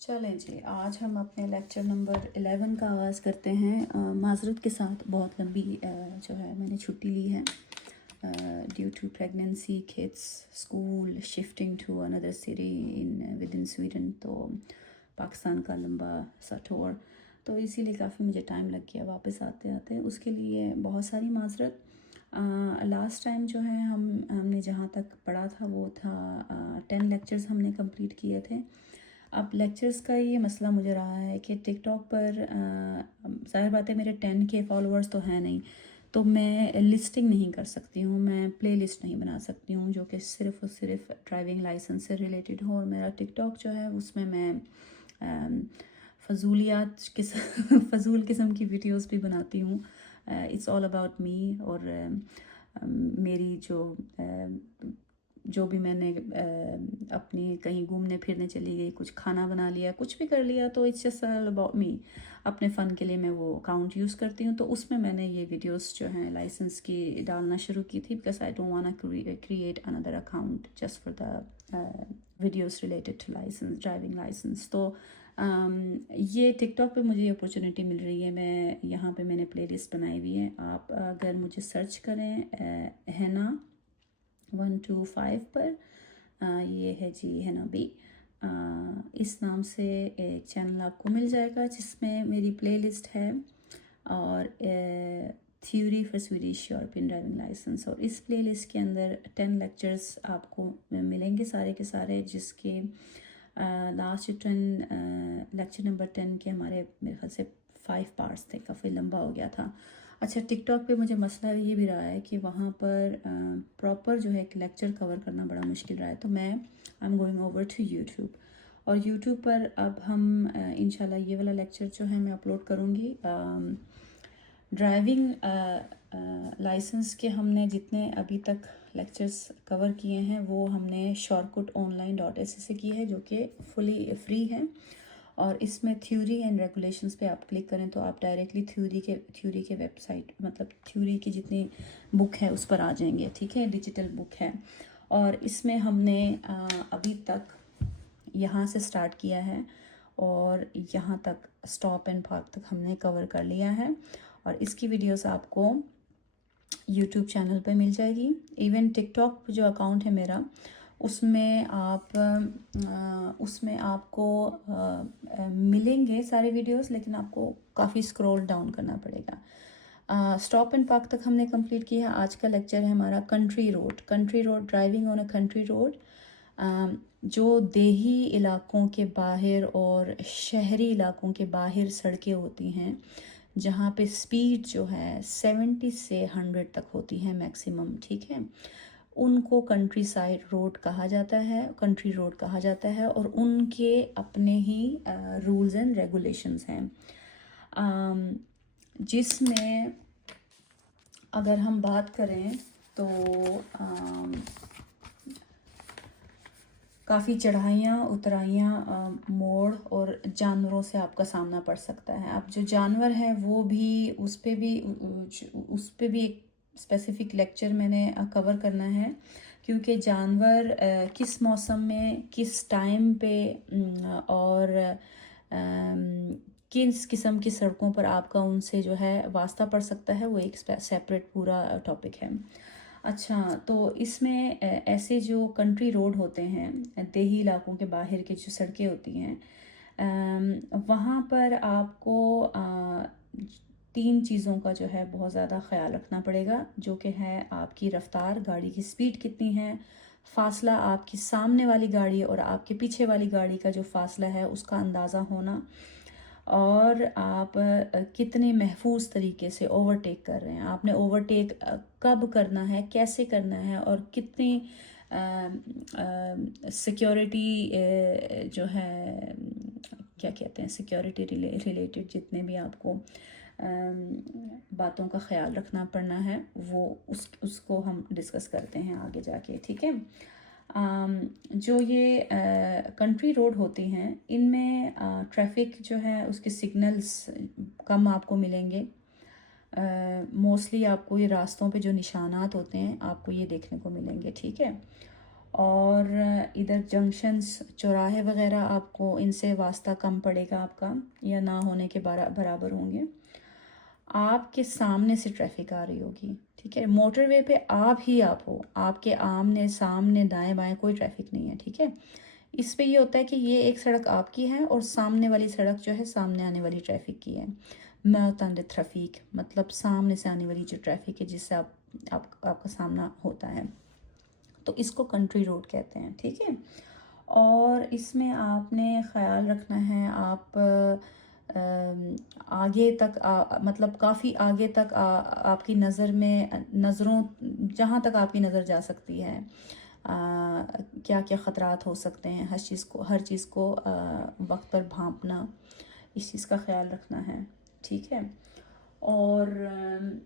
चलें जी, आज हम अपने लेक्चर नंबर 11 का आगाज़ करते हैं। माज़रत के साथ बहुत लंबी जो है मैंने छुट्टी ली है due to pregnancy, kids, school, shifting to another city in within Sweden. तो पाकिस्तान का लंबा सा टूर, तो इसीलिए काफ़ी मुझे टाइम लग गया वापस आते आते। उसके लिए बहुत सारी माज़रत। लास्ट टाइम जो है हमने जहाँ तक पढ़ा था वो था 10 लेक्चर्स हमने कंप्लीट किए थे। अब लेक्चर्स का ये मसला मुझे रहा है कि टिकटॉक पर ज़ाहिर बात है मेरे 10 के फॉलोअर्स तो हैं नहीं, तो मैं लिस्टिंग नहीं कर सकती हूँ, मैं प्ले लिस्ट नहीं बना सकती हूँ जो कि सिर्फ़ और सिर्फ ड्राइविंग लाइसेंस से रिलेटेड हो। और मेरा टिकटॉक जो है उसमें मैं फजूलियात फ़जूल किस्म की वीडियोस भी बनाती हूँ। इट्स ऑल अबाउट मी और मेरी जो भी मैंने अपनी कहीं घूमने फिरने चली गई, कुछ खाना बना लिया, कुछ भी कर लिया, तो it's just all about me. अपने फ़न के लिए मैं वो अकाउंट यूज़ करती हूँ, तो उसमें मैंने ये वीडियोस जो हैं लाइसेंस की डालना शुरू की थी, because I don't want to create another account just for the videos related to license, driving license. तो ये टिकटॉक पे मुझे अपॉर्चुनिटी मिल रही है। मैं यहाँ पे मैंने प्लेलिस्ट बनाई हुई है। आप अगर मुझे सर्च करें हैना 125 पर, ये है जी हैना बी, इस नाम से एक चैनल आपको मिल जाएगा जिसमें मेरी प्लेलिस्ट है और theory for Swedish European driving license. और इस प्लेलिस्ट के अंदर 10 लेक्चर्स आपको मिलेंगे सारे के सारे, जिसके लास्ट 10 लेक्चर नंबर 10 के हमारे मेरे ख्याल से 5 पार्ट्स थे, काफ़ी लंबा हो गया था। अच्छा, टिकटॉक पे मुझे मसला ये भी रहा है कि वहाँ पर प्रॉपर जो है एक लेक्चर कवर करना बड़ा मुश्किल रहा है, तो मैं I am going over to YouTube. और यूट्यूब पर अब हम इंशाल्लाह ये वाला लेक्चर जो है मैं अपलोड करूँगी। ड्राइविंग लाइसेंस के हमने जितने अभी तक लेक्चर्स कवर किए हैं वो हमने shortcutonline.se से की है, जो कि फुली फ्री है। और इसमें थ्योरी एंड रेगुलेशंस पे आप क्लिक करें तो आप डायरेक्टली थ्योरी के वेबसाइट, मतलब थ्योरी की जितनी बुक है उस पर आ जाएंगे। ठीक है, डिजिटल बुक है। और इसमें हमने अभी तक यहाँ से स्टार्ट किया है और यहाँ तक स्टॉप एंड पार्क तक हमने कवर कर लिया है। और इसकी वीडियोस आपको यूट्यूब चैनल पे मिल जाएगी। इवन टिकटॉक जो अकाउंट है मेरा, उसमें आपको मिलेंगे सारे वीडियोस, लेकिन आपको काफ़ी स्क्रॉल डाउन करना पड़ेगा। स्टॉप एंड पार्क तक हमने कंप्लीट किया है। आज का लेक्चर है हमारा country road, driving on a country road. जो देही इलाकों के बाहर और शहरी इलाकों के बाहर सड़कें होती हैं जहाँ पे स्पीड जो है 70 से 100 तक होती है मैक्सिमम, ठीक है, उनको कंट्री साइड रोड कहा जाता है, कंट्री रोड कहा जाता है। और उनके अपने ही रूल्स एंड रेगुलेशंस हैं, जिसमें अगर हम बात करें तो काफ़ी चढ़ाइयाँ उतराइयाँ, मोड़ और जानवरों से आपका सामना पड़ सकता है। अब जो जानवर है वो भी उस पे भी एक स्पेसिफिक लेक्चर मैंने कवर करना है, क्योंकि जानवर किस मौसम में किस टाइम पे और किस किस्म की सड़कों पर आपका उनसे जो है वास्ता पड़ सकता है, वो एक सेपरेट पूरा टॉपिक है। अच्छा, तो इसमें ऐसे जो कंट्री रोड होते हैं, देही इलाकों के बाहर की जो सड़कें होती हैं, वहाँ पर आपको 3 चीज़ों का जो है बहुत ज़्यादा ख्याल रखना पड़ेगा, जो कि है आपकी रफ़्तार, गाड़ी की स्पीड कितनी है, फासला आपकी सामने वाली गाड़ी और आपके पीछे वाली गाड़ी का जो फासला है उसका अंदाज़ा होना, और आप कितने महफूज तरीके से ओवरटेक कर रहे हैं, आपने ओवरटेक कब करना है, कैसे करना है, और कितनी सिक्योरिटी जो है क्या कहते हैं, सिक्योरिटी रिलेटेड जितने भी आपको बातों का ख्याल रखना पड़ना है, वो उसको हम डिस्कस करते हैं आगे जाके। ठीक है, जो ये कंट्री रोड होती हैं इनमें ट्रैफिक जो है उसके सिग्नल्स कम आपको मिलेंगे। मोस्टली आपको ये रास्तों पे जो निशानात होते हैं आपको ये देखने को मिलेंगे। ठीक है, और इधर जंक्शंस चौराहे वगैरह आपको इनसे वास्ता कम पड़ेगा आपका, या ना होने के बराबर होंगे। आपके सामने से ट्रैफिक आ रही होगी, ठीक है। मोटरवे पे आप हो, आपके आमने सामने दाएं बाएं कोई ट्रैफिक नहीं है, ठीक है। इस पे ये होता है कि ये एक सड़क आपकी है और सामने वाली सड़क जो है सामने आने वाली ट्रैफिक की है। मौतन ट्रैफिक मतलब सामने से आने वाली जो ट्रैफिक है जिससे आपका सामना होता है, तो इसको कंट्री रोड कहते हैं, ठीक है। और इसमें आपने ख़्याल रखना है, आप आगे तक मतलब काफ़ी आगे तक आपकी नज़र में नज़रों जहाँ तक आपकी नज़र जा सकती है क्या क्या ख़तरात हो सकते हैं, हर चीज़ को वक्त पर भांपना, इस चीज़ का ख्याल रखना है, ठीक है। और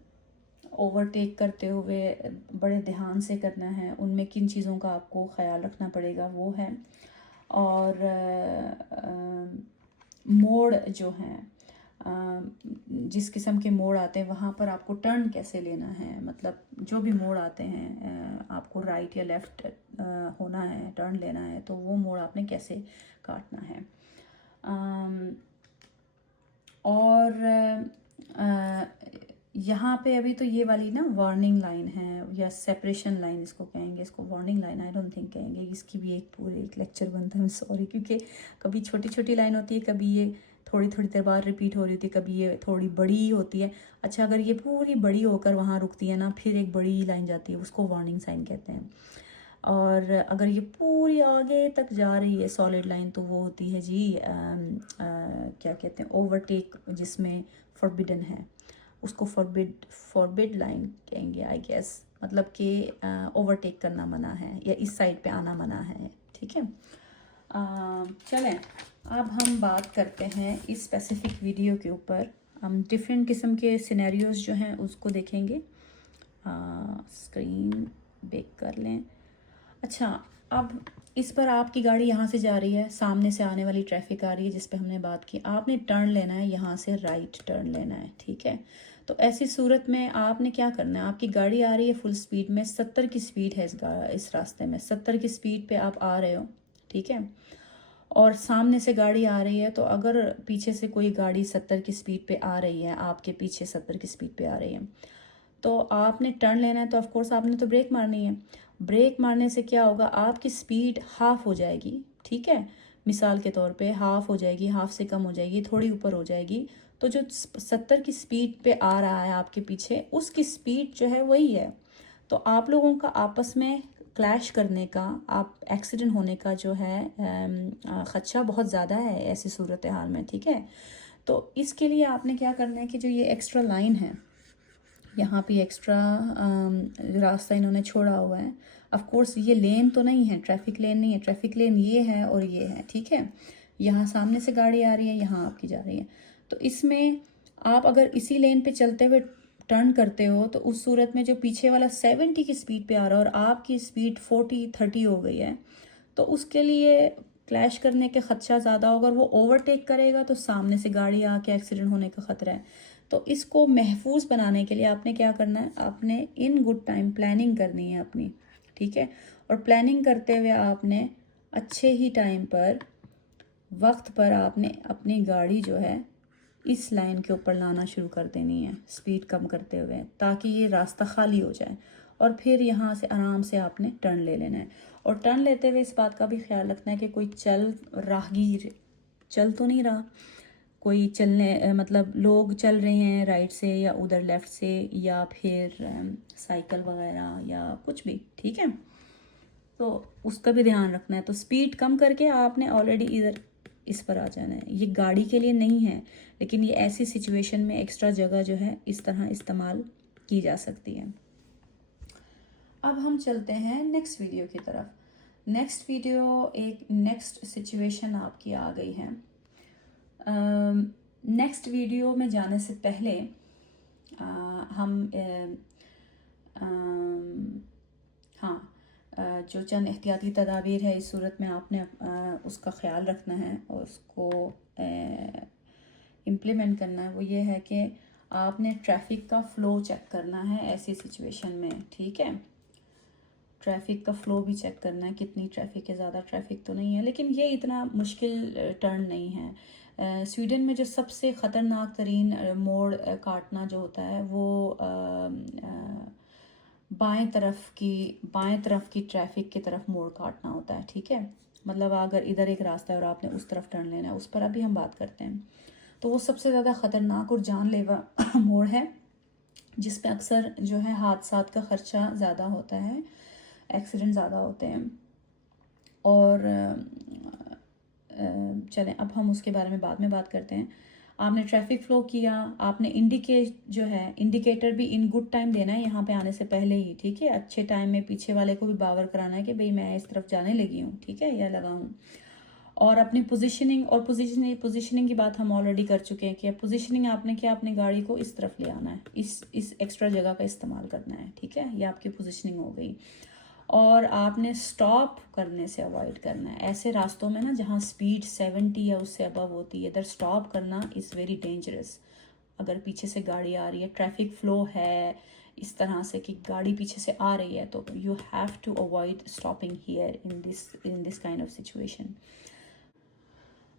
ओवरटेक करते हुए बड़े ध्यान से करना है, उनमें किन चीज़ों का आपको ख्याल रखना पड़ेगा वो है। और मोड़ जो हैं, जिस किस्म के मोड़ आते हैं वहाँ पर आपको टर्न कैसे लेना है, मतलब जो भी मोड़ आते हैं आपको राइट या लेफ़्ट होना है, टर्न लेना है, तो वो मोड़ आपने कैसे काटना है। और यहाँ पे अभी तो ये वाली ना वार्निंग लाइन है या सेपरेशन लाइन इसको कहेंगे, इसको warning line I don't think कहेंगे, इसकी भी एक लेक्चर बनता है, सॉरी, क्योंकि कभी छोटी छोटी लाइन होती है, कभी ये थोड़ी थोड़ी देर बाद रिपीट हो रही होती है, कभी ये थोड़ी बड़ी होती है। अच्छा, अगर ये पूरी बड़ी होकर वहाँ रुकती है ना, फिर एक बड़ी लाइन जाती है, उसको वार्निंग साइन कहते हैं। और अगर ये पूरी आगे तक जा रही है सॉलिड लाइन, तो वो होती है जी क्या कहते हैं, ओवरटेक, जिसमें फॉरबिडन है, उसको फॉरबिड लाइन कहेंगे आई गेस, मतलब कि ओवरटेक करना मना है या इस साइड पे आना मना है, ठीक है। चलें, अब हम बात करते हैं इस स्पेसिफिक वीडियो के ऊपर। हम डिफरेंट किस्म के सिनेरियोज जो हैं उसको देखेंगे। स्क्रीन बेक कर लें। अच्छा, अब इस पर आपकी गाड़ी यहाँ से जा रही है, सामने से आने वाली ट्रैफिक आ रही है जिस पे हमने बात की, आपने टर्न लेना है, यहाँ से राइट टर्न लेना है, ठीक है। तो ऐसी सूरत में आपने क्या करना है, आपकी गाड़ी आ रही है फुल स्पीड में, 70 की स्पीड है इस रास्ते में, 70 की स्पीड पे आप आ रहे हो, ठीक है। और सामने से गाड़ी आ रही है, तो अगर पीछे से कोई गाड़ी 70 की स्पीड पे आ रही है, आपके पीछे 70 की स्पीड पे आ रही है, तो आपने टर्न लेना है, तो ऑफ कोर्स आपने तो ब्रेक मारनी है। ब्रेक मारने से क्या होगा, आपकी स्पीड हाफ हो जाएगी, ठीक है। मिसाल के तौर पे हाफ हो जाएगी, हाफ से कम हो जाएगी, थोड़ी ऊपर हो जाएगी, तो जो 70 की स्पीड पे आ रहा है आपके पीछे, उसकी स्पीड जो है वही है। तो आप लोगों का आपस में क्लैश करने का, आप एक्सीडेंट होने का जो है ख़दशा बहुत ज़्यादा है ऐसी सूरत हाल में, ठीक है। तो इसके लिए आपने क्या करना है कि जो ये एक्स्ट्रा लाइन है, यहाँ पे एक्स्ट्रा रास्ता इन्होंने छोड़ा हुआ है, ऑफ कोर्स ये लेन तो नहीं है, ट्रैफिक लेन नहीं है, ट्रैफिक लेन ये है और ये है, ठीक है। यहाँ सामने से गाड़ी आ रही है, यहाँ आपकी जा रही है, तो इसमें आप अगर इसी लेन पे चलते हुए टर्न करते हो, तो उस सूरत में जो पीछे वाला 70 की स्पीड पे आ रहा है और आपकी स्पीड 40-30 हो गई है, तो उसके लिए क्लैश करने के खदशा ज़्यादा होगा, और वो ओवरटेक करेगा तो सामने से गाड़ी आके एक्सीडेंट होने का ख़तरा है। तो इसको महफूज बनाने के लिए आपने क्या करना है, आपने इन गुड टाइम प्लानिंग करनी है अपनी, ठीक है। और प्लानिंग करते हुए आपने अच्छे ही टाइम पर, वक्त पर आपने अपनी गाड़ी जो है इस लाइन के ऊपर लाना शुरू कर देनी है, स्पीड कम करते हुए, ताकि ये रास्ता खाली हो जाए, और फिर यहाँ से आराम से आपने टर्न ले लेना है। और टर्न लेते हुए इस बात का भी ख्याल रखना है कि कोई राहगीर चल तो नहीं रहा, कोई चलने मतलब लोग चल रहे हैं राइट से या उधर लेफ़्ट से, या फिर साइकिल वगैरह या कुछ भी, ठीक है। तो उसका भी ध्यान रखना है। तो स्पीड कम करके आपने ऑलरेडी इधर इस पर आ जाना है। ये गाड़ी के लिए नहीं है, लेकिन ये ऐसी सिचुएशन में एक्स्ट्रा जगह जो है इस तरह इस्तेमाल की जा सकती है। अब हम चलते हैं नेक्स्ट वीडियो की तरफ। नेक्स्ट वीडियो एक नेक्स्ट सिचुएशन आपकी आ गई है। नेक्स्ट वीडियो में जाने से पहले हम हाँ, जो चंद एहतियाती तदाबीर है इस सूरत में आपने उसका ख़्याल रखना है और उसको इम्प्लीमेंट करना है, वो ये है कि आपने ट्रैफिक का फ़्लो चेक करना है ऐसी सिचुएशन में, ठीक है। ट्रैफिक का फ़्लो भी चेक करना है, कितनी ट्रैफिक है, ज़्यादा ट्रैफिक तो नहीं है, लेकिन ये इतना मुश्किल टर्न नहीं है। स्वीडन में जो सबसे ख़तरनाक तरीन मोड़ काटना जो होता है वो बाएं तरफ की ट्रैफिक की तरफ मोड़ काटना होता है, ठीक है। मतलब अगर इधर एक रास्ता है और आपने उस तरफ टर्न लेना है, उस पर अभी हम बात करते हैं। तो वो सबसे ज़्यादा ख़तरनाक और जानलेवा मोड़ है, जिस पे अक्सर जो है हादसात का ख़र्चा ज़्यादा होता है, एक्सीडेंट ज़्यादा होते हैं। और चलें अब हम उसके बारे में बाद में बात करते हैं। आपने ट्रैफिक फ़्लो किया, आपने इंडिकेटर भी इन गुड टाइम देना है यहाँ पे आने से पहले ही, ठीक है। अच्छे टाइम में पीछे वाले को भी बावर कराना है कि भाई मैं इस तरफ जाने लगी हूँ, ठीक है, या लगा हूँ। और अपनी पोजीशनिंग की बात हम ऑलरेडी कर चुके हैं कि पोजीशनिंग आपने क्या, अपनी गाड़ी को इस तरफ ले आना है, इस एक्स्ट्रा जगह का इस्तेमाल करना है, ठीक है। ये आपकी पोजीशनिंग हो गई। और आपने स्टॉप करने से अवॉइड करना है ऐसे रास्तों में ना जहाँ स्पीड 70 या उससे अबव होती है, इधर स्टॉप करना इज़ वेरी डेंजरस। अगर पीछे से गाड़ी आ रही है, ट्रैफिक फ़्लो है इस तरह से कि गाड़ी पीछे से आ रही है, तो you have to avoid stopping here in this kind of situation.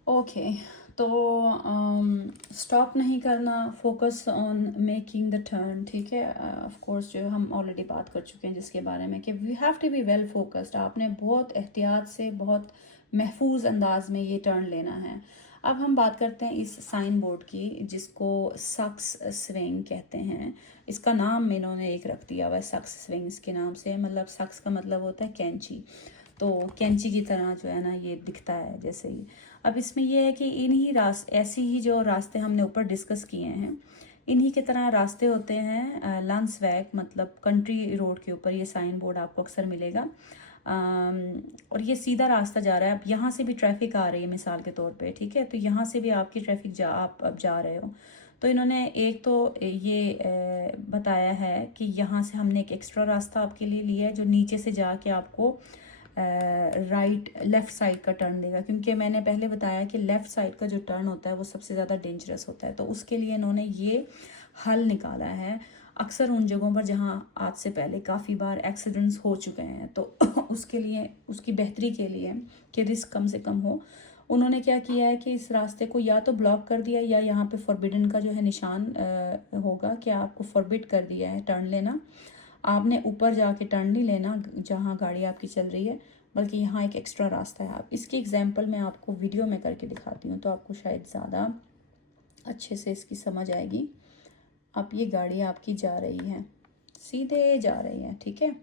Okay, तो स्टॉप नहीं करना, focus on making the turn, ठीक है। ऑफ कोर्स जो हम ऑलरेडी बात कर चुके हैं जिसके बारे में कि we have to be well focused. आपने बहुत एहतियात से, बहुत महफूज अंदाज में ये टर्न लेना है। अब हम बात करते हैं इस साइन बोर्ड की, जिसको सक्स स्विंग कहते हैं। इसका नाम इन्होंने एक रख दिया हुआ है सक्स स्विंग्स के नाम से। मतलब सक्स का मतलब होता है कैंची, तो कैंची की तरह जो है ना ये दिखता है जैसे ही। अब इसमें यह है कि ऐसी ही जो रास्ते हमने ऊपर डिस्कस किए हैं, इन्हीं के तरह रास्ते होते हैं लैंड्सवेग, मतलब कंट्री रोड के ऊपर ये साइन बोर्ड आपको अक्सर मिलेगा। और ये सीधा रास्ता जा रहा है। अब यहाँ से भी ट्रैफिक आ रही है मिसाल के तौर पे, ठीक है, तो यहाँ से भी आपकी ट्रैफिक आप अब जा रहे हो, तो इन्होंने एक तो ये बताया है कि यहाँ से हमने एक एक्स्ट्रा रास्ता आपके लिए लिया है जो नीचे से जाके आपको लेफ़्ट साइड का टर्न देगा, क्योंकि मैंने पहले बताया कि लेफ़्ट साइड का जो टर्न होता है वो सबसे ज़्यादा डेंजरस होता है। तो उसके लिए इन्होंने ये हल निकाला है। अक्सर उन जगहों पर जहाँ आज से पहले काफ़ी बार एक्सीडेंट्स हो चुके हैं, तो उसके लिए, उसकी बेहतरी के लिए कि रिस्क कम से कम हो, उन्होंने क्या किया है कि इस रास्ते को या तो ब्लॉक कर दिया या यहाँ पे फॉरबिडन का जो है निशान होगा कि आपको फॉरबिड कर दिया है टर्न लेना। आपने ऊपर जाके टर्न नहीं लेना जहाँ गाड़ी आपकी चल रही है, बल्कि यहाँ एक एक्स्ट्रा रास्ता है। आप इसकी एग्जांपल मैं आपको वीडियो में करके दिखाती हूँ, तो आपको शायद ज़्यादा अच्छे से इसकी समझ आएगी। अब ये गाड़ी आपकी जा रही है, सीधे जा रही है, ठीक है,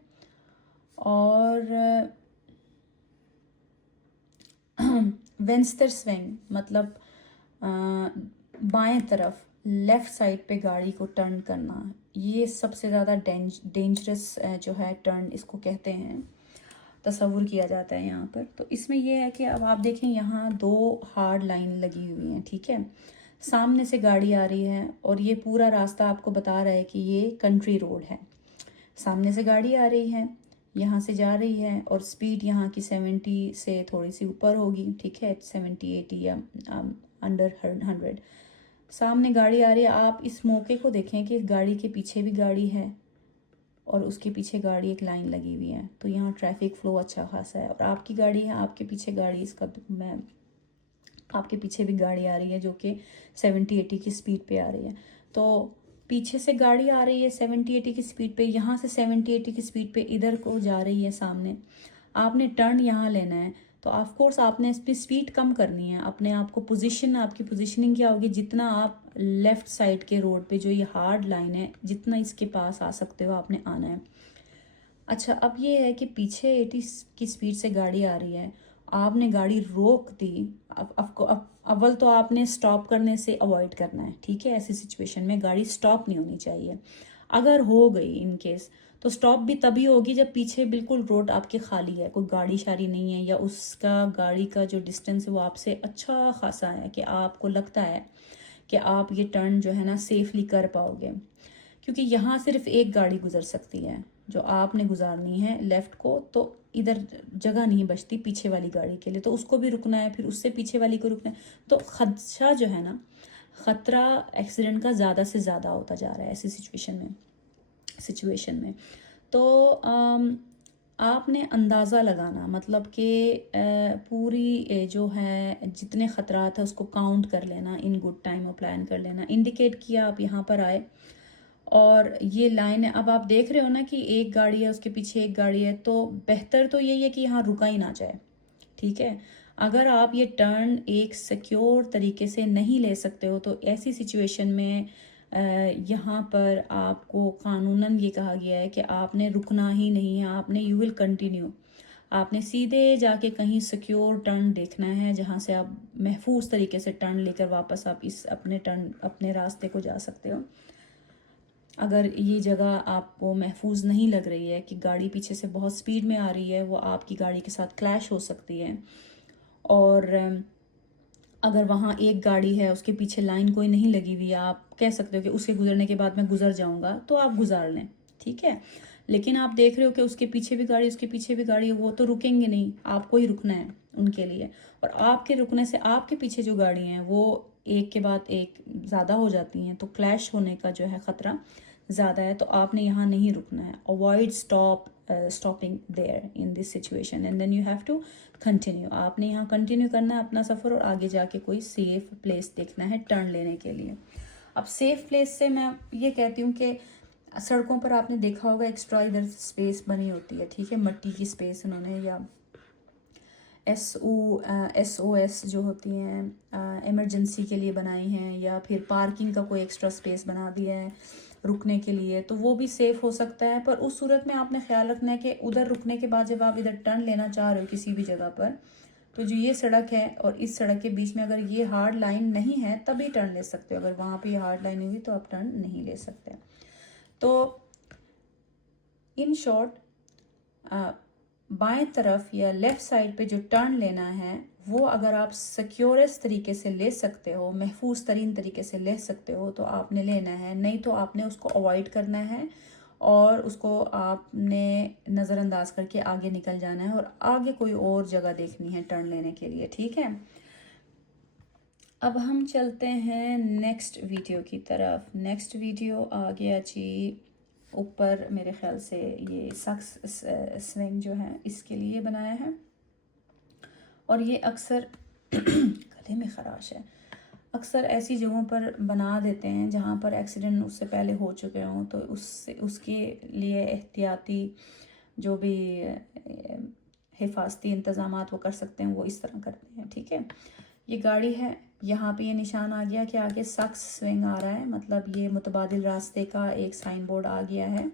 और वेंस्टर स्विंग मतलब बाएं तरफ लेफ़्ट साइड पे गाड़ी को टर्न करना, ये सबसे ज़्यादा डेंजरस जो है टर्न इसको कहते हैं, तस्वुर किया जाता है यहाँ पर। तो इसमें यह है कि अब आप देखें यहाँ दो हार्ड लाइन लगी हुई हैं, ठीक है। सामने से गाड़ी आ रही है और ये पूरा रास्ता आपको बता रहा है कि ये कंट्री रोड है। सामने से गाड़ी आ रही है, यहाँ से जा रही है, और स्पीड यहाँ की 70 से थोड़ी सी ऊपर होगी, ठीक है, 70 80 या अंडर 100। सामने गाड़ी आ रही है, आप इस मौके को देखें कि गाड़ी के पीछे भी गाड़ी है और उसके पीछे गाड़ी, एक लाइन लगी हुई है, तो यहाँ ट्रैफिक फ़्लो अच्छा खासा है। और आपकी गाड़ी है, आपके पीछे गाड़ी, आपके पीछे भी गाड़ी आ रही है जो कि 70 80 की स्पीड पे आ रही है। तो पीछे से गाड़ी आ रही है 70 80 की स्पीड पे, यहाँ से 70 80 की स्पीड पे इधर को जा रही है सामने, आपने टर्न यहाँ लेना है, तो ऑफ कोर्स आपने इस पर स्पीड कम करनी है। अपने आप को आपकी पोजीशनिंग क्या होगी, जितना आप लेफ़्ट साइड के रोड पे जो ये हार्ड लाइन है, जितना इसके पास आ सकते हो आपने आना है। अच्छा, अब ये है कि पीछे 80 की स्पीड से गाड़ी आ रही है, आपने गाड़ी रोक दी। अब अव्वल तो आपने स्टॉप करने से अवॉइड करना है, ठीक है। ऐसी सिचुएशन में गाड़ी स्टॉप नहीं होनी चाहिए। अगर हो गई इन केस, तो स्टॉप भी तभी होगी जब पीछे बिल्कुल रोड आपके खाली है, कोई गाड़ी शारी नहीं है, या उसका गाड़ी का जो डिस्टेंस है वो आपसे अच्छा खासा है कि आपको लगता है कि आप ये टर्न जो है ना सेफली कर पाओगे। क्योंकि यहाँ सिर्फ एक गाड़ी गुजर सकती है जो आपने गुजारनी है लेफ़्ट को, तो इधर जगह नहीं बचती पीछे वाली गाड़ी के लिए, तो उसको भी रुकना है, फिर उससे पीछे वाली को रुकना है। तो खदशा जो है ना, ख़तरा एक्सीडेंट का ज़्यादा से ज़्यादा होता जा रहा है ऐसी सिचुएशन में। तो आपने अंदाज़ा लगाना, मतलब कि पूरी जो है जितने ख़तरात है उसको काउंट कर लेना, इन गुड टाइम और प्लान कर लेना। इंडिकेट किया, आप यहाँ पर आए और ये लाइन है, अब आप देख रहे हो ना कि एक गाड़ी है, उसके पीछे एक गाड़ी है, तो बेहतर तो यही है कि यहाँ रुका ही ना जाए, ठीक है। अगर आप ये टर्न एक सिक्योर तरीके से नहीं ले सकते हो तो ऐसी सिचुएशन में यहाँ पर आपको कानूनन ये कहा गया है कि आपने रुकना ही नहीं है, आपने यू विल कंटिन्यू, आपने सीधे जाके कहीं सिक्योर टर्न देखना है जहाँ से आप महफूज तरीके से टर्न लेकर वापस आप इस अपने रास्ते को जा सकते हो। अगर ये जगह आपको महफूज नहीं लग रही है कि गाड़ी पीछे से बहुत स्पीड में आ रही है, वो आपकी गाड़ी के साथ क्लैश हो सकती है, और अगर वहाँ एक गाड़ी है उसके पीछे लाइन कोई नहीं लगी हुई, आप कह सकते हो कि उसके गुजरने के बाद मैं गुजर जाऊँगा, तो आप गुजार लें, ठीक है। लेकिन आप देख रहे हो कि उसके पीछे भी गाड़ी, उसके पीछे भी गाड़ी है, वो तो रुकेंगे नहीं, आपको ही रुकना है उनके लिए। और आपके रुकने से आपके पीछे जो गाड़ी हैं वो एक के बाद एक ज़्यादा हो जाती हैं, तो क्लैश होने का जो है ख़तरा ज़्यादा है। तो आपने यहाँ नहीं रुकना है। Avoid stopping there in this situation and then you have to continue. आपने यहाँ कंटिन्यू करना है अपना सफ़र और आगे जाके कोई सेफ प्लेस देखना है टर्न लेने के लिए। अब सेफ प्लेस से मैं ये कहती हूँ कि सड़कों पर आपने देखा होगा एक्स्ट्रा इधर स्पेस बनी होती है, ठीक है, मट्टी की स्पेस उन्होंने, या SOS जो होती हैं इमरजेंसी के लिए बनाई हैं, या फिर पार्किंग का कोई एक्स्ट्रा स्पेस बना दिया है रुकने के लिए, तो वो भी सेफ़ हो सकता है। पर उस सूरत में आपने ख्याल रखना है कि उधर रुकने के बाद जब आप इधर टर्न लेना चाह रहे हो किसी भी जगह पर, तो जो ये सड़क है और इस सड़क के बीच में अगर ये हार्ड लाइन नहीं है तभी टर्न ले सकते हो, अगर वहाँ पे हार्ड लाइन हुई तो आप टर्न नहीं ले सकते। तो इन शॉर्ट बाएं तरफ या लेफ़्ट साइड पे जो टर्न लेना है वो अगर आप सिक्योरेस्ट तरीके से ले सकते हो, महफूज तरीन तरीके से ले सकते हो, तो आपने लेना है, नहीं तो आपने उसको अवॉइड करना है और उसको आपने नज़रअंदाज करके आगे निकल जाना है और आगे कोई और जगह देखनी है टर्न लेने के लिए, ठीक है। अब हम चलते हैं नेक्स्ट वीडियो की तरफ। नेक्स्ट वीडियो आ गया जी ऊपर, मेरे ख्याल से ये सक्स स्विंग जो है इसके लिए बनाया है, और ये अक्सर गले में ख़राश है, अक्सर ऐसी जगहों पर बना देते हैं जहाँ पर एक्सीडेंट उससे पहले हो चुके हों, तो उसके लिए एहतियाती जो भी हिफाजती इंतज़ामात वो कर सकते हैं वो इस तरह करते हैं, ठीक है। ये गाड़ी है, यहाँ पे ये निशान आ गया कि आगे सक्स स्विंग आ रहा है, मतलब ये मुतबादिल रास्ते का एक साइन बोर्ड आ गया है,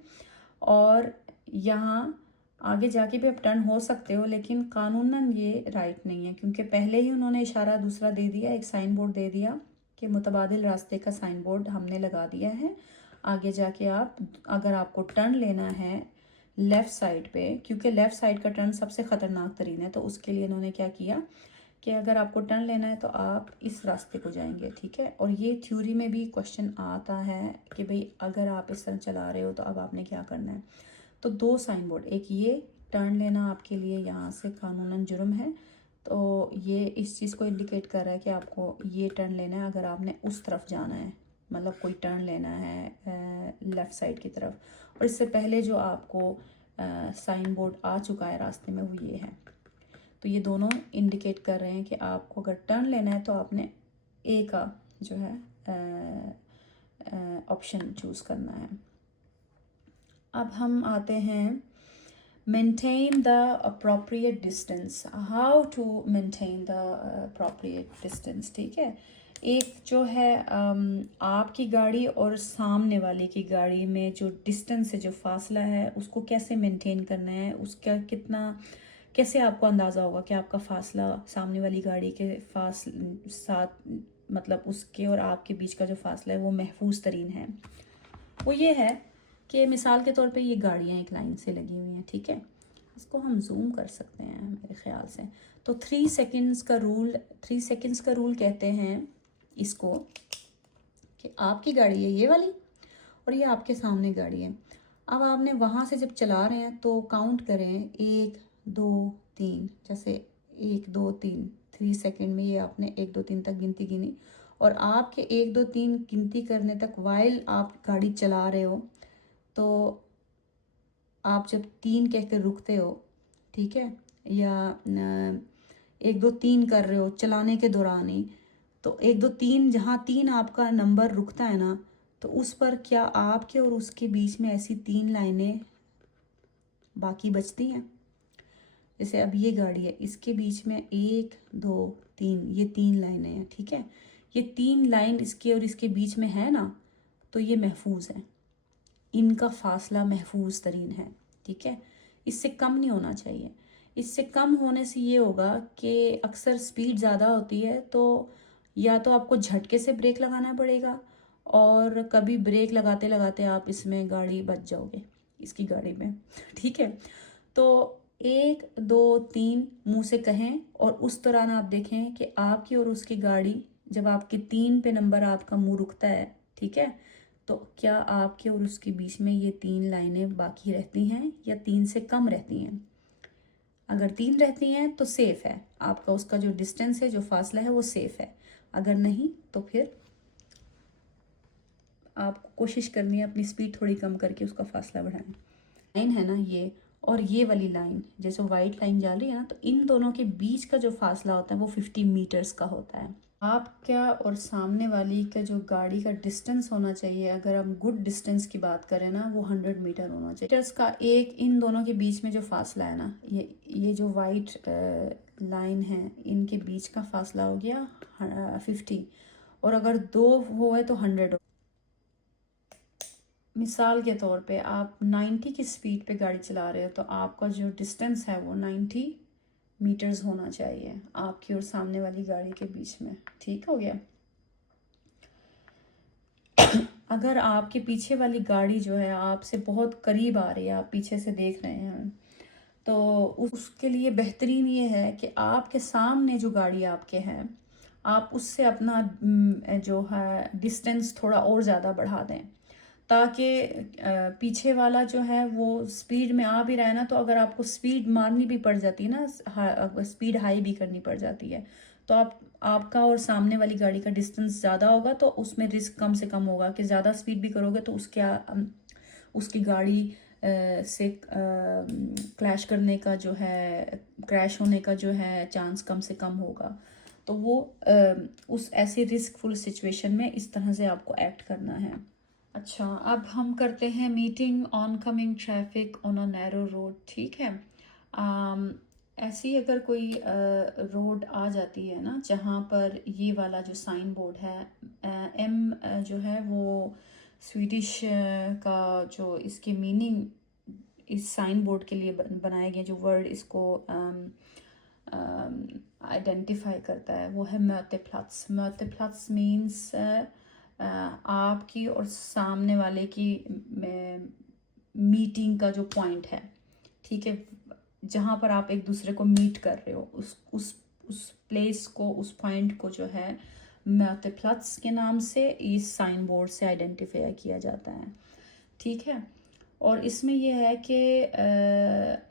और यहाँ आगे जाके भी आप टर्न हो सकते हो, लेकिन कानूनन ये राइट नहीं है, क्योंकि पहले ही उन्होंने इशारा दूसरा दे दिया, एक साइन बोर्ड दे दिया कि मुतबादिल रास्ते का साइन बोर्ड हमने लगा दिया है। आगे जाके आप अगर आपको टर्न लेना है लेफ़्ट साइड पे, क्योंकि लेफ़्ट साइड का टर्न सबसे ख़तरनाक तरीन है, तो उसके लिए इन्होंने क्या किया कि अगर आपको टर्न लेना है तो आप इस रास्ते को जाएंगे, ठीक है। और ये थ्योरी में भी क्वेश्चन आता है कि भाई अगर आप इस तरह चला रहे हो तो अब आपने क्या करना है। तो दो साइन बोर्ड, एक ये टर्न लेना आपके लिए यहाँ से कानूनन जुर्म है, तो ये इस चीज़ को इंडिकेट कर रहा है कि आपको ये टर्न लेना है अगर आपने उस तरफ जाना है, मतलब कोई टर्न लेना है लेफ़्ट साइड की तरफ। और इससे पहले जो आपको साइन बोर्ड आ चुका है रास्ते में वो ये है, तो ये दोनों इंडिकेट कर रहे हैं कि आपको अगर टर्न लेना है तो आपने ए का जो है ऑप्शन चूज़ करना है। अब हम आते हैं maintain the appropriate distance, how to maintain the appropriate distance, ठीक है। एक जो है आपकी गाड़ी और सामने वाले की गाड़ी में जो डिस्टेंस है, जो फासला है, उसको कैसे मेंटेन करना है, उसका कितना, कैसे आपको अंदाज़ा होगा कि आपका फ़ासला सामने वाली गाड़ी के साथ, मतलब उसके और आपके बीच का जो फ़ासला है वो महफूज तरीन है। वो ये है कि मिसाल के तौर पे ये गाड़ियाँ एक लाइन से लगी हुई हैं, ठीक है, इसको हम जूम कर सकते हैं मेरे ख्याल से। तो 3 सेकंड्स का रूल, 3 सेकंड्स का रूल कहते हैं इसको कि आपकी गाड़ी है ये वाली और ये आपके सामने गाड़ी है। अब आपने वहाँ से जब चला रहे हैं तो काउंट करें 1 2 3, जैसे 1 2 3, 3 सेकंड में ये आपने 1 2 3 तक गिनती गिनी, और आपके 1 2 3 गिनती करने तक वाइल आप गाड़ी चला रहे हो तो आप जब 3 कहकर रुकते हो, ठीक है, या 1 2 3 कर रहे हो चलाने के दौरान ही, तो 1 2 3 जहाँ 3 आपका नंबर रुकता है ना, तो उस पर क्या आपके और उसके बीच में ऐसी 3 लाइनें बाकी बचती हैं? जैसे अब ये गाड़ी है, इसके बीच में 1 2 3, ये 3 लाइनें हैं, ठीक है। ये 3 लाइन इसके और इसके बीच में है ना, तो ये महफूज है, इनका फासला महफूज तरीन है, ठीक है। इससे कम नहीं होना चाहिए। इससे कम होने से ये होगा कि अक्सर स्पीड ज़्यादा होती है, तो या तो आपको झटके से ब्रेक लगाना पड़ेगा, और कभी ब्रेक लगाते लगाते आप इसमें गाड़ी बच जाओगे, इसकी गाड़ी में, ठीक है। तो 1 2 3 मुंह से कहें, और उस दौरान आप देखें कि आपकी और उसकी गाड़ी, जब आपके 3 पे नंबर आपका मुंह रुकता है, ठीक है, तो क्या आपके और उसके बीच में ये 3 लाइनें बाकी रहती हैं या 3 से कम रहती हैं? अगर 3 रहती हैं तो सेफ है आपका, उसका जो डिस्टेंस है, जो फासला है, वो सेफ है। अगर नहीं तो फिर आपको कोशिश करनी है अपनी स्पीड थोड़ी कम करके उसका फासला बढ़ाएं। लाइन है ना ये, और ये वाली लाइन, जैसे वाइट लाइन जा रही है ना, तो इन दोनों के बीच का जो फासला होता है वो 50 मीटर्स का होता है। आपका और सामने वाली का जो गाड़ी का डिस्टेंस होना चाहिए, अगर हम गुड डिस्टेंस की बात करें ना, वो 100 मीटर होना चाहिए। मीटर्स का एक इन दोनों के बीच में जो फासला है ना, ये जो वाइट लाइन है, इनके बीच का फासला हो गया 50, और अगर 2 हो है तो 100। मिसाल के तौर पे आप 90 की स्पीड पे गाड़ी चला रहे हो, तो आपका जो डिस्टेंस है वो 90 मीटर्स होना चाहिए आपकी और सामने वाली गाड़ी के बीच में, ठीक हो गया। अगर आपके पीछे वाली गाड़ी जो है आपसे बहुत करीब आ रही है, आप पीछे से देख रहे हैं, तो उसके लिए बेहतरीन ये है कि आपके सामने जो गाड़ी आपके है, आप उससे अपना जो है डिस्टेंस थोड़ा और ज़्यादा बढ़ा दें, ताकि पीछे वाला जो है वो स्पीड में आ भी रहा है ना, तो अगर आपको स्पीड मारनी भी पड़ जाती है ना, स्पीड हाई भी करनी पड़ जाती है, तो आपका और सामने वाली गाड़ी का डिस्टेंस ज़्यादा होगा, तो उसमें रिस्क कम से कम होगा कि ज़्यादा स्पीड भी करोगे तो उसकी गाड़ी से क्लैश करने का जो है, क्रैश होने का जो है चांस कम से कम होगा। तो वो उस ऐसी रिस्कफुल सिचुएशन में इस तरह से आपको एक्ट करना है। अच्छा, अब हम करते हैं meeting on coming traffic on a narrow road, ठीक है। ऐसी अगर कोई रोड आ जाती है ना, जहाँ पर ये वाला जो साइन बोर्ड है, एम जो है वो स्वीडिश का जो इसके मीनिंग इस साइन बोर्ड के लिए बनाए गए जो वर्ड इसको आइडेंटिफाई करता है, वो है möteplats। möteplats मीन्स आपकी और सामने वाले की मीटिंग का जो पॉइंट है, ठीक है, जहाँ पर आप एक दूसरे को मीट कर रहे हो, उस प्लेस को, उस पॉइंट को जो है möteplats के नाम से इस साइन बोर्ड से आइडेंटिफाई किया जाता है, ठीक है। और इसमें यह है कि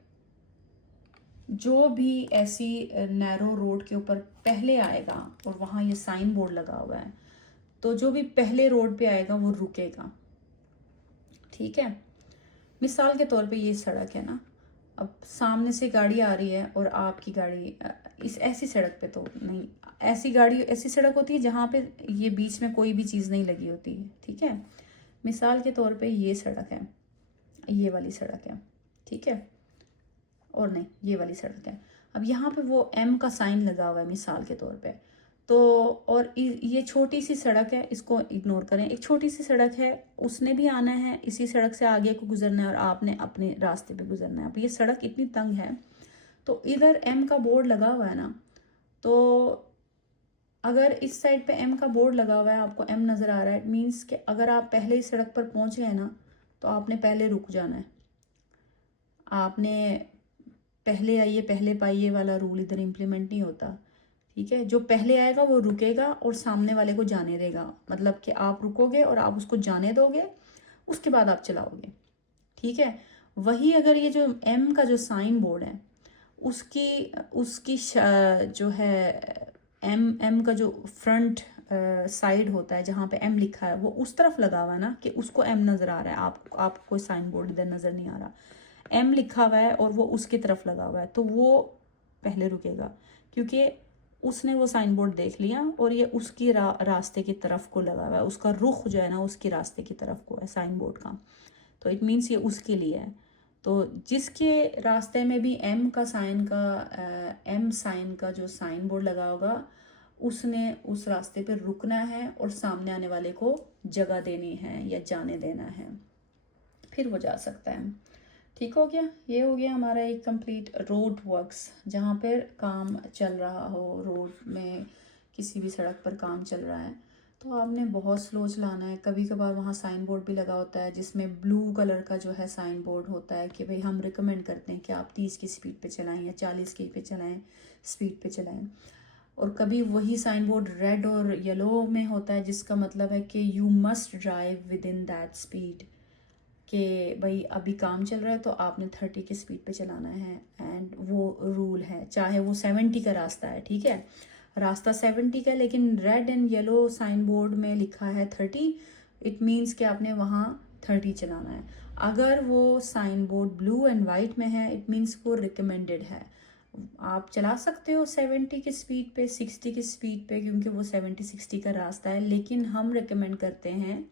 जो भी ऐसी नैरो रोड के ऊपर पहले आएगा और वहाँ ये साइन बोर्ड लगा हुआ है, तो जो भी पहले रोड पे आएगा वो रुकेगा, ठीक है। मिसाल के तौर पे ये सड़क है ना, अब सामने से गाड़ी आ रही है और आपकी गाड़ी इस ऐसी सड़क पे तो नहीं, ऐसी सड़क होती है जहाँ पे ये बीच में कोई भी चीज़ नहीं लगी होती है, ठीक है। मिसाल के तौर पे ये सड़क है, ये वाली सड़क है, ठीक है, और नहीं ये वाली सड़क है। अब यहाँ पे वो एम का साइन लगा हुआ है मिसाल के तौर पे, तो और ये छोटी सी सड़क है, इसको इग्नोर करें, एक छोटी सी सड़क है, उसने भी आना है इसी सड़क से आगे को गुजरना है और आपने अपने रास्ते पे गुजरना है। अब ये सड़क इतनी तंग है, तो इधर एम का बोर्ड लगा हुआ है ना, तो अगर इस साइड पे एम का बोर्ड लगा हुआ है, आपको एम नज़र आ रहा है, इट मीन्स कि अगर आप पहले इस सड़क पर पहुँच गए ना, तो आपने पहले रुक जाना है। आपने पहले आइए पहले पाइए वाला रूल इधर इम्प्लीमेंट नहीं होता, ठीक है। जो पहले आएगा वो रुकेगा और सामने वाले को जाने देगा, मतलब कि आप रुकोगे और आप उसको जाने दोगे, उसके बाद आप चलाओगे, ठीक है। वही अगर ये जो एम का जो साइन बोर्ड है, उसकी जो है एम का जो फ्रंट साइड होता है जहाँ पे एम लिखा है, वो उस तरफ लगा हुआ है ना, कि उसको एम नज़र आ रहा है, आपको साइन बोर्ड इधर नज़र नहीं आ रहा। एम लिखा हुआ है और वो उसकी तरफ लगा हुआ है, तो वो पहले रुकेगा, क्योंकि उसने वो साइन बोर्ड देख लिया और ये उसकी रास्ते की तरफ को लगा हुआ है, उसका रुख जो है ना उसकी रास्ते की तरफ को है साइन बोर्ड का, तो इट मीन्स ये उसके लिए है। तो जिसके रास्ते में भी एम साइन का जो साइन बोर्ड लगा होगा, उसने उस रास्ते पे रुकना है और सामने आने वाले को जगह देनी है या जाने देना है, फिर वो जा सकता है। ठीक हो गया, ये हो गया हमारा एक कंप्लीट रोड वर्क्स, जहाँ पर काम चल रहा हो, रोड में किसी भी सड़क पर काम चल रहा है तो आपने बहुत स्लो चलाना है। कभी कभार वहाँ साइन बोर्ड भी लगा होता है जिसमें ब्लू कलर का जो है साइन बोर्ड होता है कि भाई हम रिकमेंड करते हैं कि आप 30 की स्पीड पे चलाएं या 40 की पे चलाएं, स्पीड पे चलाएं। और कभी वही साइन बोर्ड रेड और येलो में होता है जिसका मतलब है कि you must drive with in that speed, कि भाई अभी काम चल रहा है तो आपने 30 की स्पीड पे चलाना है, एंड वो रूल है, चाहे वो 70 का रास्ता है, ठीक है, रास्ता 70 का है लेकिन red and yellow sign board में लिखा है 30, इट मीन्स कि आपने वहाँ 30 चलाना है। अगर वो sign board blue and white में है, इट मीन्स वो रिकमेंडेड है, आप चला सकते हो 70 की स्पीड पे, 60 की स्पीड पे, क्योंकि वो 70-60 का रास्ता है, लेकिन हम रिकमेंड करते हैं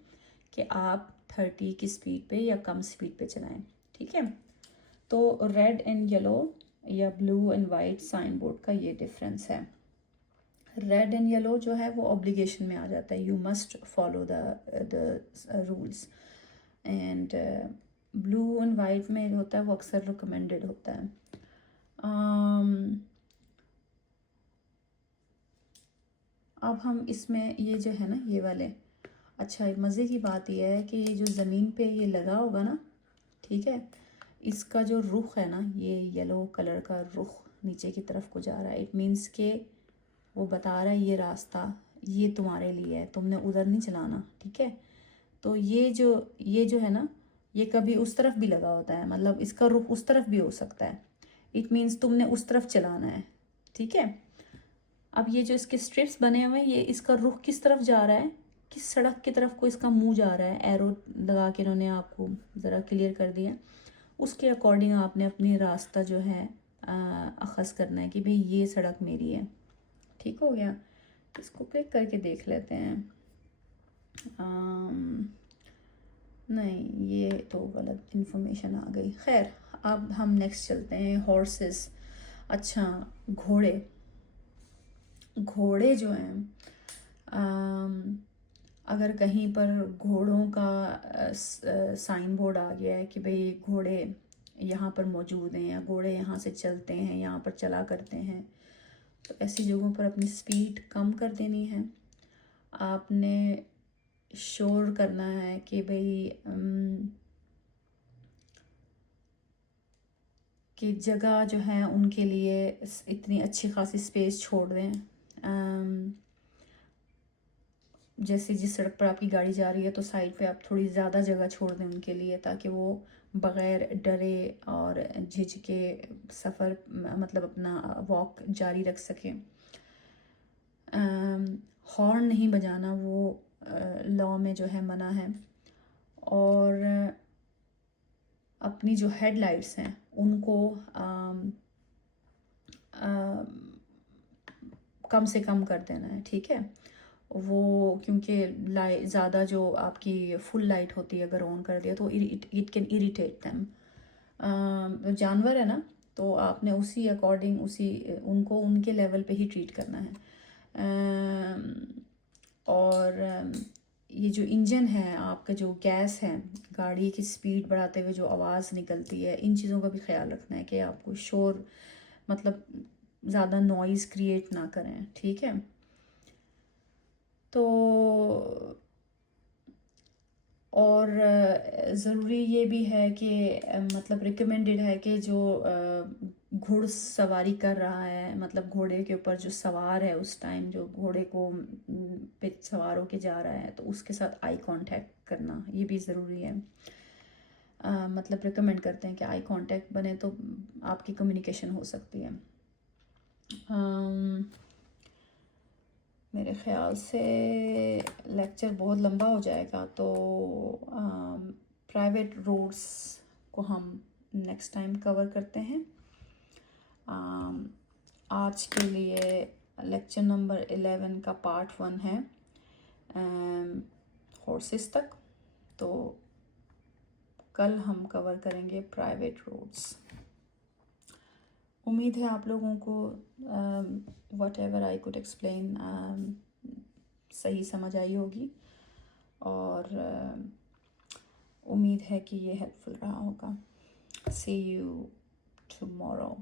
कि आप 30 की स्पीड पे या कम स्पीड पे चलाएं, ठीक है। तो रेड एंड येलो या blue and white sign board का ये डिफरेंस है। रेड एंड येलो जो है वो ऑब्लिगेशन में आ जाता है, you must follow the rules, and blue and white में होता है वो अक्सर रिकमेंडेड होता है। अब हम इसमें ये जो है ना ये वाले, अच्छा मज़े की बात यह है कि ये जो ज़मीन पे ये लगा होगा ना, ठीक है, इसका जो रुख है ना, ये येलो कलर का रुख नीचे की तरफ को जा रहा है, इट मीन्स के वो बता रहा है ये रास्ता ये तुम्हारे लिए है, तुमने उधर नहीं चलाना, ठीक है। तो ये जो है ना, ये कभी उस तरफ भी लगा होता है, मतलब इसका रुख उस तरफ भी हो सकता है, इट मीन्स तुमने उस तरफ चलाना है, ठीक है। अब ये जो इसके स्ट्रिप्स बने हुए हैं, ये इसका रुख किस तरफ जा रहा है, किस सड़क की तरफ को इसका मुंह जा रहा है, एरो लगा के इन्होंने आपको ज़रा क्लियर कर दिया, उसके अकॉर्डिंग आपने अपनी रास्ता जो है अखज़ करना है कि भाई ये सड़क मेरी है। ठीक हो गया, इसको क्लिक करके देख लेते हैं। नहीं, ये तो गलत इन्फॉर्मेशन आ गई। खैर, अब हम नेक्स्ट चलते हैं, हॉर्सेस। अच्छा, घोड़े जो हैं, अगर कहीं पर घोड़ों का साइन बोर्ड आ गया है कि भाई घोड़े यहाँ पर मौजूद हैं या घोड़े यहाँ से चलते हैं, यहाँ पर चला करते हैं, तो ऐसी जगहों पर अपनी स्पीड कम कर देनी है। आपने श्योर करना है कि भाई कि जगह जो है उनके लिए इतनी अच्छी खासी स्पेस छोड़ दें। जैसे जिस सड़क पर आपकी गाड़ी जा रही है तो साइड पे आप थोड़ी ज़्यादा जगह छोड़ दें उनके लिए, ताकि वो बग़ैर डरे और झिझके सफ़र मतलब अपना वॉक जारी रख सकें। हॉर्न नहीं बजाना वो लॉ में जो है मना है, और अपनी जो हेडलाइट्स हैं उनको कम से कम कर देना है, ठीक है। वो क्योंकि लाइट ज़्यादा जो आपकी फुल लाइट होती है अगर ऑन कर दिया तो इट कैन इरिटेट दैम। जानवर है ना, तो आपने उसी अकॉर्डिंग उनको उनके लेवल पे ही ट्रीट करना है। और ये जो इंजन है आपका, जो गैस है, गाड़ी की स्पीड बढ़ाते हुए जो आवाज़ निकलती है, इन चीज़ों का भी ख्याल रखना है कि आपको शोर मतलब ज़्यादा नॉइज़ क्रिएट ना करें, ठीक है। तो और ज़रूरी ये भी है कि मतलब रिकमेंडेड है कि जो घुड़सवारी कर रहा है, मतलब घोड़े के ऊपर जो सवार है उस टाइम जो घोड़े को पे सवार होके जा रहा है, तो उसके साथ आई कांटेक्ट करना ये भी ज़रूरी है। मतलब रिकमेंड करते हैं कि आई कांटेक्ट बने तो आपकी कम्युनिकेशन हो सकती है। मेरे ख़्याल से लेक्चर बहुत लंबा हो जाएगा, तो प्राइवेट रोड्स को हम नेक्स्ट टाइम कवर करते हैं। आज के लिए लेक्चर नंबर 11 का पार्ट 1 है हॉर्सेस तक, तो कल हम कवर करेंगे प्राइवेट रोड्स। उम्मीद है आप लोगों को what ever I could explain सही समझ आई होगी, और उम्मीद है कि ये हेल्पफुल रहा होगा। सी यू टुमारो।